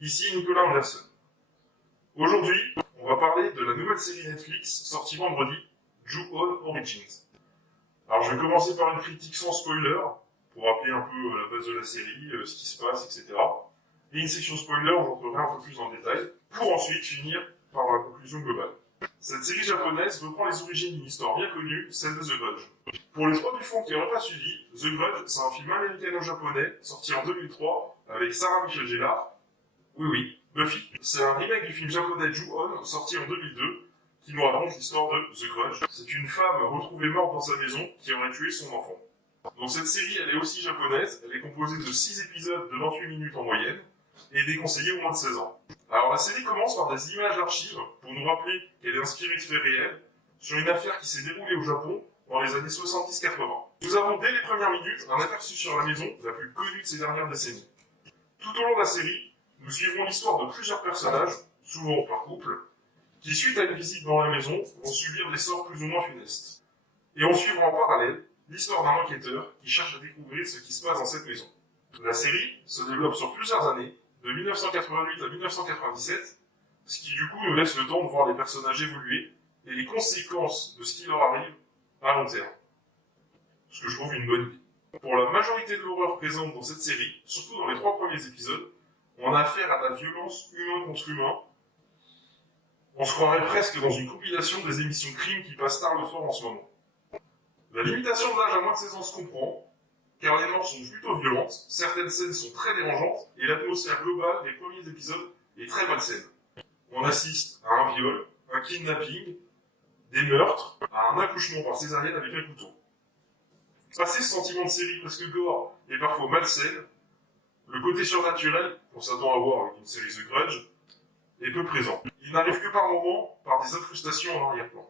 Ici Nicolas Anderson. Aujourd'hui, on va parler de la nouvelle série Netflix sortie vendredi, Ju-On Origins. Alors je vais commencer par une critique sans spoiler, pour rappeler un peu la base de la série, ce qui se passe, etc. Et une section spoiler où j'entrerai un peu plus dans le détail, pour ensuite finir par la conclusion globale. Cette série japonaise reprend les origines d'une histoire bien connue, celle de The Grudge. Pour les trois du fond qui n'auraient pas suivi, The Grudge, c'est un film américano-japonais sorti en 2003 avec Sarah Michelle Gellar. Oui, Buffy. C'est un remake du film japonais Ju-On, sorti en 2002, qui nous raconte l'histoire de The Grudge. C'est une femme retrouvée morte dans sa maison qui aurait tué son enfant. Donc cette série, elle est aussi japonaise, elle est composée de 6 épisodes de 28 minutes en moyenne, et déconseillée aux moins de 16 ans. Alors la série commence par des images d'archives pour nous rappeler qu'elle est inspirée de faits réels sur une affaire qui s'est déroulée au Japon dans les années 70-80. Nous avons dès les premières minutes un aperçu sur la maison la plus connue de ces dernières décennies. Tout au long de la série, nous suivrons l'histoire de plusieurs personnages, souvent par couple, qui suite à une visite dans la maison vont subir des sorts plus ou moins funestes. Et on suivra en parallèle l'histoire d'un enquêteur qui cherche à découvrir ce qui se passe dans cette maison. La série se développe sur plusieurs années, de 1988 à 1997, ce qui du coup nous laisse le temps de voir les personnages évoluer et les conséquences de ce qui leur arrive à long terme. Ce que je trouve une bonne idée. Pour la majorité de l'horreur présente dans cette série, surtout dans les 3 premiers épisodes, on a affaire à de la violence humain contre humain. On se croirait presque dans une compilation des émissions crime qui passent tard le soir en ce moment. La limitation de l'âge à moins de 16 ans se comprend, car les morts sont plutôt violentes, certaines scènes sont très dérangeantes, et l'atmosphère globale des premiers épisodes est très malsaine. On assiste à un viol, un kidnapping, des meurtres, à un accouchement par césarienne avec un couteau. Passé ce sentiment de série presque gore et parfois malsaine, le côté surnaturel, qu'on s'attend à voir avec une série The Grudge, est peu présent. Il n'arrive que par moments, par des incrustations en arrière-plan.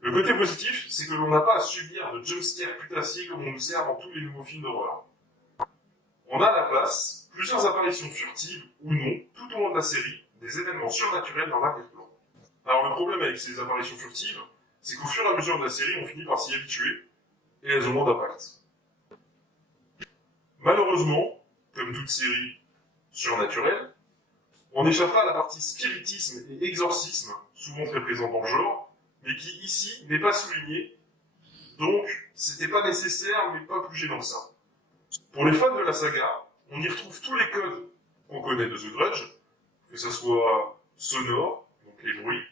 Le côté positif, c'est que l'on n'a pas à subir de jumpscares putassiers comme on nous sert dans tous les nouveaux films d'horreur. On a à la place plusieurs apparitions furtives ou non, tout au long de la série, des événements surnaturels dans l'arrière-plan. Alors le problème avec ces apparitions furtives, c'est qu'au fur et à mesure de la série, on finit par s'y habituer, et elles ont moins d'impact. Malheureusement, comme toute série surnaturelle, on n'échappe pas à la partie spiritisme et exorcisme, souvent très présente dans le genre, mais qui ici n'est pas soulignée, donc c'était pas nécessaire, mais pas plus gênant que ça. Pour les fans de la saga, on y retrouve tous les codes qu'on connaît de The Grudge, que ce soit sonore, donc les bruits,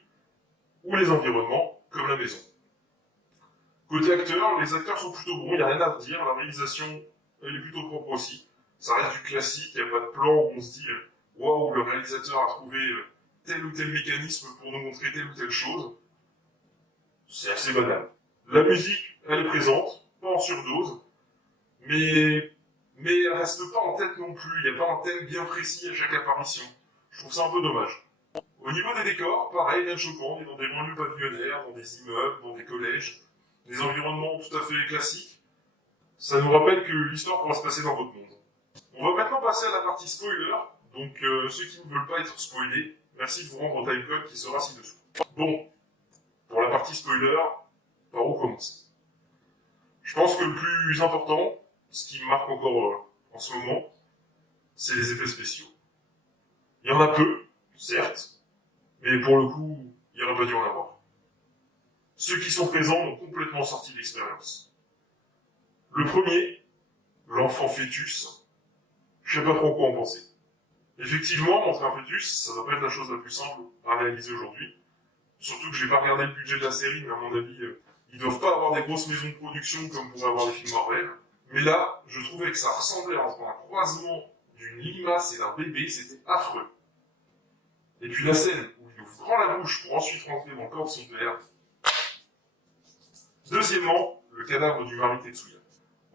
ou les environnements, comme la maison. Côté acteurs, les acteurs sont plutôt bons, il n'y a rien à redire, la réalisation elle est plutôt propre aussi. Ça reste du classique, il n'y a pas de plan où on se dit « Waouh, le réalisateur a trouvé tel ou tel mécanisme pour nous montrer telle ou telle chose ». C'est assez banal. La musique, elle est présente, pas en surdose, mais elle reste pas en tête non plus, il n'y a pas un thème bien précis à chaque apparition. Je trouve ça un peu dommage. Au niveau des décors, pareil, rien de choquant, on est dans des banlieues pavillonnaires, dans des immeubles, dans des collèges, des environnements tout à fait classiques. Ça nous rappelle que l'histoire pourra se passer dans votre monde. On va maintenant passer à la partie spoiler, donc ceux qui ne veulent pas être spoilés, merci de vous rendre au timecode qui sera ci-dessous. Bon, pour la partie spoiler, par où commencer? Je pense que le plus important, ce qui me marque encore en ce moment, c'est les effets spéciaux. Il y en a peu, certes, mais pour le coup, il n'y aurait pas dû en avoir. Ceux qui sont présents ont complètement sorti de l'expérience. Le premier, l'enfant fœtus, je sais pas trop quoi en penser. Effectivement, montrer un fœtus, ça doit pas être la chose la plus simple à réaliser aujourd'hui. Surtout que j'ai pas regardé le budget de la série, mais à mon avis, ils doivent pas avoir des grosses maisons de production comme pourraient avoir les films Marvel. Mais là, je trouvais que ça ressemblait à un croisement d'une limace et d'un bébé, c'était affreux. Et puis la scène où il ouvre grand la bouche pour ensuite rentrer dans le corps de son père. Deuxièmement, le cadavre du mari Tetsuya.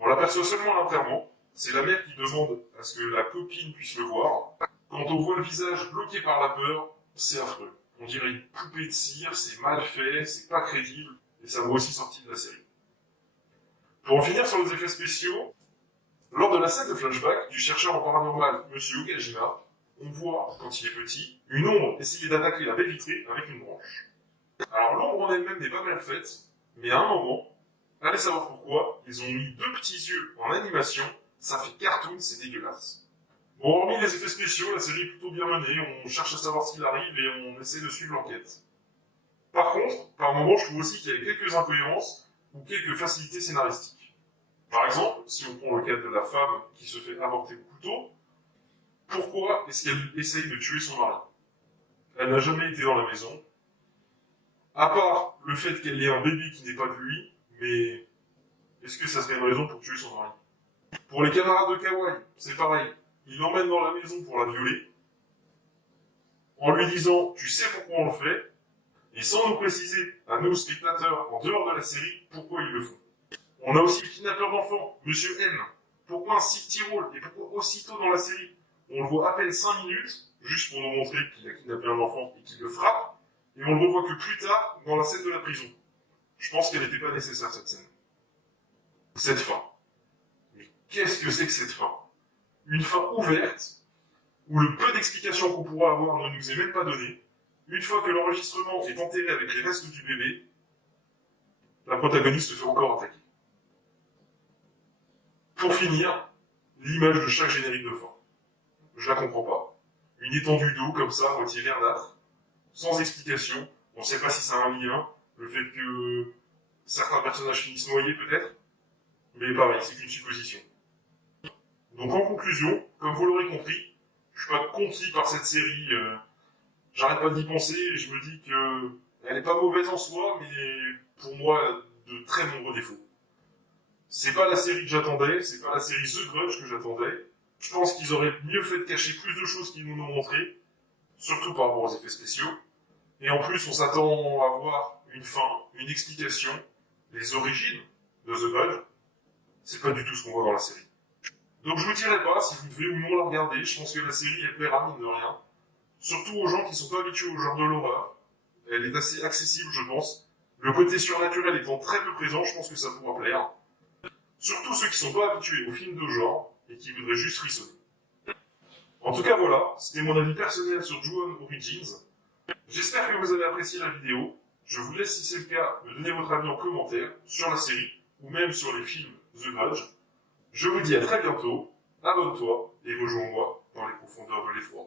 On l'aperçoit seulement à l'enterrement, c'est la mère qui demande à ce que la copine puisse le voir. Quand on voit le visage bloqué par la peur, c'est affreux. On dirait une poupée de cire, c'est mal fait, c'est pas crédible, et ça m'a aussi sorti de la série. Pour en finir sur les effets spéciaux, lors de la scène de flashback du chercheur en paranormal Monsieur Okajima, on voit, quand il est petit, une ombre essayer d'attaquer la baie vitrée avec une branche. Alors l'ombre en elle-même n'est pas mal faite, mais à un moment, allez savoir pourquoi, ils ont mis 2 petits yeux en animation, ça fait cartoon, c'est dégueulasse. Bon, hormis les effets spéciaux, la série est plutôt bien menée, on cherche à savoir ce qu'il arrive et on essaie de suivre l'enquête. Par contre, par moments, je trouve aussi qu'il y a quelques incohérences ou quelques facilités scénaristiques. Par exemple, si on prend le cas de la femme qui se fait avorter au couteau, pourquoi est-ce qu'elle essaye de tuer son mari? Elle n'a jamais été dans la maison, à part le fait qu'elle ait un bébé qui n'est pas de lui, mais est-ce que ça serait une raison pour tuer son mari? Pour les camarades de Kawaii, c'est pareil. Il l'emmène dans la maison pour la violer, en lui disant « tu sais pourquoi on le fait ?» et sans nous préciser, à nous spectateurs, en dehors de la série, pourquoi ils le font. On a aussi le kidnappeur d'enfants, Monsieur N. Pourquoi un si petit rôle et pourquoi aussitôt dans la série? On le voit à peine 5 minutes, juste pour nous montrer qu'il a kidnappé un enfant et qu'il le frappe, et on le revoit que plus tard dans la scène de la prison. Je pense qu'elle n'était pas nécessaire, cette scène. Cette fin. Mais qu'est-ce que c'est que cette fin? Une fin ouverte, où le peu d'explications qu'on pourra avoir ne nous est même pas donné. Une fois que l'enregistrement est enterré avec les restes du bébé, la protagoniste se fait encore attaquer. Pour finir, l'image de chaque générique de fin. Je la comprends pas. Une étendue d'eau comme ça, moitié verdâtre, sans explication. On sait pas si ça a un lien, le fait que certains personnages finissent noyés peut-être, mais pareil, c'est qu'une supposition. Donc en conclusion, comme vous l'aurez compris, je suis pas conquis par cette série, j'arrête pas d'y penser et je me dis que elle est pas mauvaise en soi, mais pour moi, de très nombreux défauts. C'est pas la série que j'attendais, c'est pas la série The Grudge que j'attendais. Je pense qu'ils auraient mieux fait de cacher plus de choses qu'ils nous ont montrées, surtout par rapport aux effets spéciaux. Et en plus, on s'attend à voir une fin, une explication, les origines de The Grudge. C'est pas du tout ce qu'on voit dans la série. Donc je vous dirai pas si vous devez ou non la regarder, je pense que la série elle plaira mine de rien. Surtout aux gens qui sont pas habitués au genre de l'horreur. Elle est assez accessible, je pense. Le côté surnaturel étant très peu présent, je pense que ça pourra plaire. Surtout ceux qui sont pas habitués aux films de genre et qui voudraient juste frissonner. En tout cas voilà, c'était mon avis personnel sur Ju-On Origins. J'espère que vous avez apprécié la vidéo. Je vous laisse, si c'est le cas, me donner votre avis en commentaire sur la série ou même sur les films The Grudge. Je vous dis à très bientôt, abonne-toi et rejoins-moi dans les profondeurs de l'effroi.